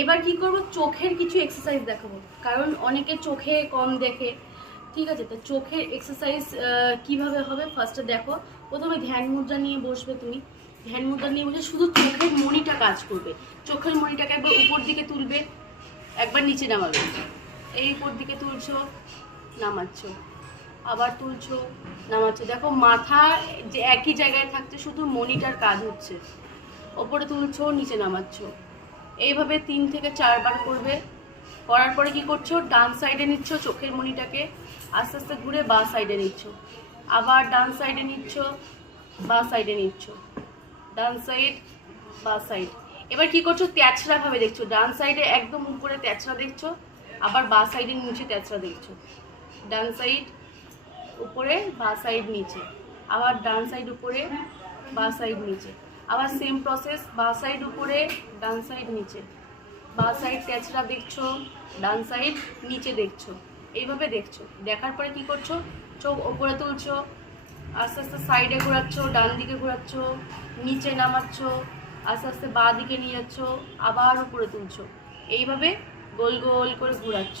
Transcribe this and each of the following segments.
এবার কি করব, চোখের কিছু এক্সারসাইজ দেখাবো, কারণ অনেকে চোখে কম দেখে। ঠিক আছে, তো চোখের এক্সারসাইজ কিভাবে হবে ফার্স্টে দেখো। প্রথমে ধ্যান মুদ্রা নিয়ে বসবে তুমি। ধ্যান মুদ্রা নিয়ে বসে শুধু চোখের মণিটা কাজ করবে। চোখের মণিটাকে একবার উপর দিকে তুলবে, একবার নিচে নামাবে। এই উপর দিকে তুলছো, নামাচ্ছ, আবার তুলছো, নামাচ্ছ। দেখো মাথা যে একই জায়গায় থাকছে, শুধু মণিটার কাজ হচ্ছে। ওপরে তুলছো, নিচে নামাচ্ছ। এইভাবে 3 থেকে 4 বার করবে। করার পরে কি করছো, ডান সাইডে নিচ্ছ চোখের মণিটাকে, আস্তে আস্তে ঘুরে বাঁ সাইডে নিচ্ছ, আবার ডান সাইডে নিচ্ছ, বাঁ সাইডে নিচ্ছ, ডান সাইড, বাঁ সাইড। এবার কি করছো, তেছড়া ভাবে দেখছো। ডান সাইডে একদম উপরে তেছড়া দেখছো, আবার বাঁ সাইডে নিচে তেছড়া দেখছো। ডান সাইড উপরে, বাঁ সাইড নিচে, আবার ডান সাইড উপরে, বাঁ সাইড নিচে, আবার সেম প্রসেস, বাঁ সাইড উপরে, ডান সাইড নিচে, বাঁ সাইড তেছড়া দেখছো, ডান সাইড নিচে দেখছো। এইভাবে দেখছো। দেখার পরে কি করছো, চোখ ওপরে তুলছো, আস্তে আস্তে সাইডে ঘোরাচ্ছ, ডান দিকে ঘোরাচ্ছ, নিচে নামাচ্ছ, আস্তে আস্তে বাঁ দিকে নিয়ে যাচ্ছ, আবার উপরে তুলছো। এইভাবে গোল গোল করে ঘোরাচ্ছ।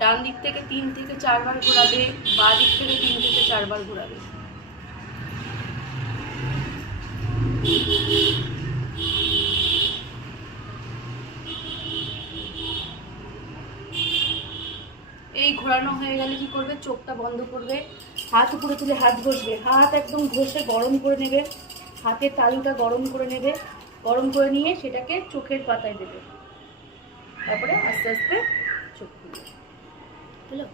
ডান দিক থেকে 3 থেকে 4 বার ঘোরাবে, বাঁ দিক থেকে 3 থেকে 4 বার ঘোরাবে। এই ঘোরানো হয়ে গেলে কি করবে, চোখটা বন্ধ করবে, হাত উপরে তুলে হাত ঘষবে। হাত একদম ঘষে গরম করে নেবে, হাতের তালুটা গরম করে নেবে। গরম করে নিয়ে সেটাকে চোখের পাতায় দেবে, তারপরে আস্তে আস্তে চোখ খুলবে। হলো?